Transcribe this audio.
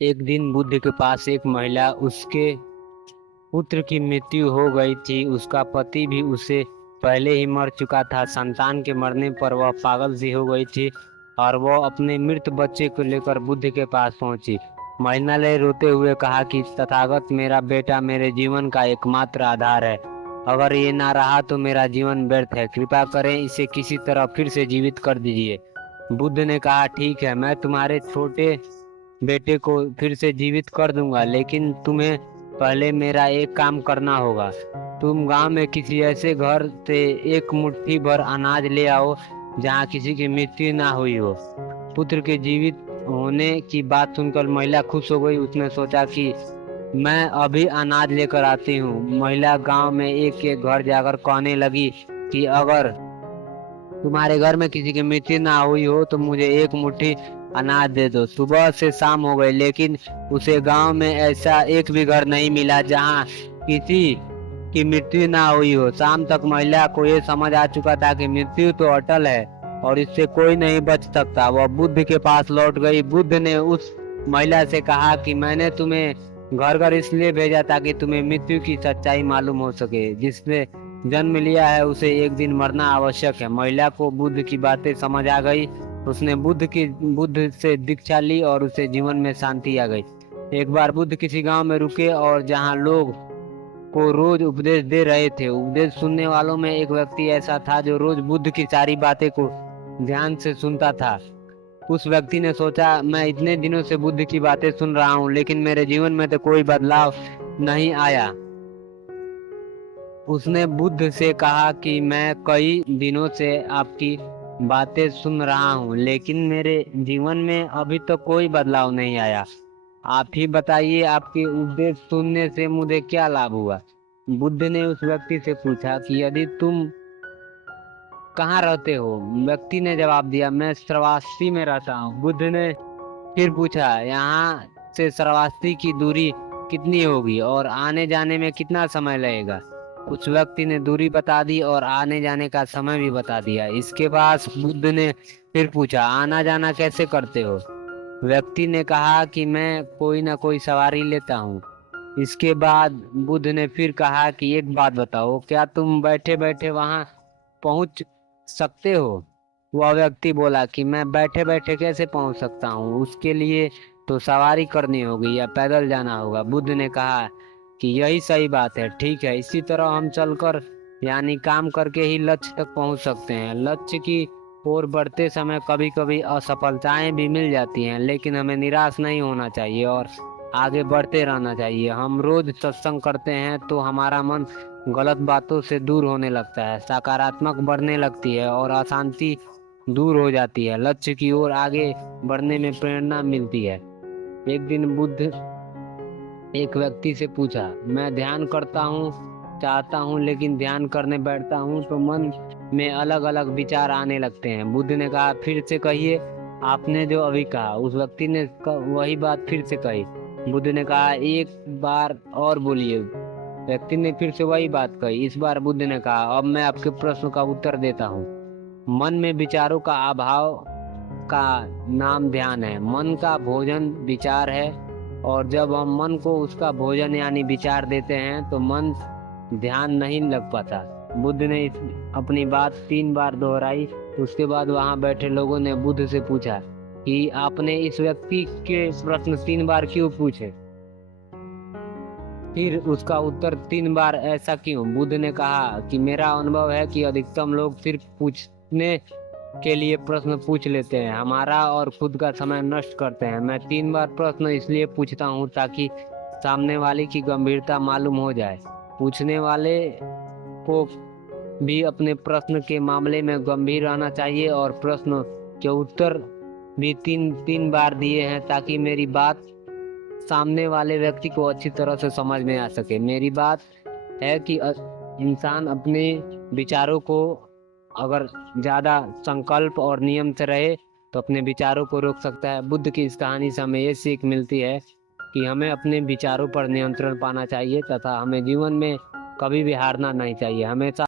एक दिन बुद्ध के पास एक महिला, उसके पुत्र की मृत्यु हो गई थी। उसका पति भी उसे पहले ही मर चुका था। संतान के मरने पर वह पागल सी हो गई थी और वह अपने मृत बच्चे को लेकर बुद्ध के पास पहुंची। महिला ने रोते हुए कहा कि तथागत, मेरा बेटा मेरे जीवन का एकमात्र आधार है। अगर ये ना रहा तो मेरा जीवन व्यर्थ है। कृपा करें इसे किसी तरह फिर से जीवित कर दीजिए। बुद्ध ने कहा, ठीक है, मैं तुम्हारे छोटे बेटे को फिर से जीवित कर दूंगा, लेकिन तुम्हें पहले मेरा एक काम करना होगा। तुम गांव में किसी ऐसे घर से एक मुट्ठी भर अनाज ले आओ जहां किसी की मृत्यु ना हुई हो। पुत्र के जीवित होने की बात सुनकर महिला खुश हो गई। उसने सोचा कि मैं अभी अनाज लेकर आती हूँ। महिला गांव में एक एक घर जाकर कहने लगी कि अगर तुम्हारे घर में किसी की मृत्यु ना हुई हो तो मुझे एक मुट्ठी अनाज दे दो। सुबह से शाम हो गई, लेकिन उसे गांव में ऐसा एक भी घर नहीं मिला जहां किसी की मृत्यु ना हुई हो। शाम तक महिला को ये समझ आ चुका था कि मृत्यु तो अटल है और इससे कोई नहीं बच सकता। वह बुद्ध के पास लौट गई। बुद्ध ने उस महिला से कहा कि मैंने तुम्हें घर घर इसलिए भेजा ताकि तुम्हें मृत्यु की सच्चाई मालूम हो सके। जिसने जन्म लिया है उसे एक दिन मरना आवश्यक है। महिला को बुद्ध की बातें समझ आ गई। उसने बुद्ध से दीक्षा ली और उसे जीवन में शांति आ गई। एक बार बुद्ध किसी गांव में रुके और जहां लोग को रोज उपदेश दे रहे थे। उपदेश सुनने वालों में एक व्यक्ति ऐसा था जो रोज बुद्ध की सारी बातें को ध्यान से सुनता था। उस व्यक्ति ने सोचा, मैं इतने दिनों से बुद्ध की बातें सुन रहा हूँ, लेकिन मेरे जीवन में तो कोई बदलाव नहीं आया। उसने बुद्ध से कहा कि मैं कई दिनों से आपकी बातें सुन रहा हूँ, लेकिन मेरे जीवन में अभी तक कोई बदलाव नहीं आया। आप ही बताइए, आपके उपदेश सुनने से मुझे क्या लाभ हुआ। बुद्ध ने उस व्यक्ति से पूछा कि यदि तुम कहाँ रहते हो। व्यक्ति ने जवाब दिया, मैं श्रावस्ती में रहता हूँ। बुद्ध ने फिर पूछा, यहाँ से श्रावस्ती की दूरी कितनी होगी और आने जाने में कितना समय लगेगा। उस व्यक्ति ने दूरी बता दी और आने जाने का समय भी बता दिया। इसके बाद बुद्ध ने फिर पूछा, आना जाना कैसे करते हो। व्यक्ति ने कहा कि मैं कोई ना कोई सवारी लेता हूँ। इसके बाद बुद्ध ने फिर कहा कि एक बात बताओ, क्या तुम बैठे बैठे वहां पहुंच सकते हो। वह व्यक्ति बोला कि मैं बैठे बैठे कैसे पहुंच सकता हूँ, उसके लिए तो सवारी करनी होगी या पैदल जाना होगा। बुद्ध ने कहा कि यही सही बात है। ठीक है, इसी तरह हम चलकर यानी काम करके ही लक्ष्य तक पहुंच सकते हैं। लक्ष्य की ओर बढ़ते समय कभी कभी असफलताएं भी मिल जाती हैं, लेकिन हमें निराश नहीं होना चाहिए और आगे बढ़ते रहना चाहिए। हम रोज सत्संग करते हैं तो हमारा मन गलत बातों से दूर होने लगता है, सकारात्मक बढ़ने लगती है और अशांति दूर हो जाती है। लक्ष्य की ओर आगे बढ़ने में प्रेरणा मिलती है। एक दिन बुद्ध एक व्यक्ति से पूछा, मैं ध्यान करता हूँ चाहता हूँ, लेकिन ध्यान करने बैठता हूँ तो मन में अलग अलग विचार आने लगते हैं। बुद्ध ने कहा, फिर से कहिए, आपने जो अभी कहा। उस व्यक्ति ने वही बात फिर से कही। बुद्ध ने कहा, एक बार और बोलिए। व्यक्ति ने फिर से वही बात कही। इस बार बुद्ध ने कहा, अब मैं आपके प्रश्न का उत्तर देता हूँ। मन में विचारों का अभाव का नाम ध्यान है। मन का भोजन विचार है और जब हम मन को उसका भोजन यानी विचार देते हैं तो मन ध्यान नहीं लग पाता। बुद्ध ने अपनी बात 3 बार दोहराई। उसके बाद वहां बैठे लोगों ने बुद्ध से पूछा कि आपने इस व्यक्ति के प्रश्न 3 बार क्यों पूछे, फिर उसका उत्तर 3 बार ऐसा क्यों। बुद्ध ने कहा कि मेरा अनुभव है कि अधिकतम लोग सिर्फ पूछने के लिए प्रश्न पूछ लेते हैं, हमारा और खुद का समय नष्ट करते हैं। मैं 3 बार प्रश्न इसलिए पूछता हूँ ताकि सामने वाले की गंभीरता मालूम हो जाए। पूछने वाले को भी अपने प्रश्न के मामले में गंभीर रहना चाहिए और प्रश्न के उत्तर भी तीन तीन बार दिए हैं ताकि मेरी बात सामने वाले व्यक्ति को अच्छी तरह से समझ में आ सके। मेरी बात है कि इंसान अपने विचारों को अगर ज्यादा संकल्प और नियम से रहे तो अपने विचारों को रोक सकता है। बुद्ध की इस कहानी से हमें ये सीख मिलती है कि हमें अपने विचारों पर नियंत्रण पाना चाहिए तथा हमें जीवन में कभी भी हारना नहीं चाहिए। हमेशा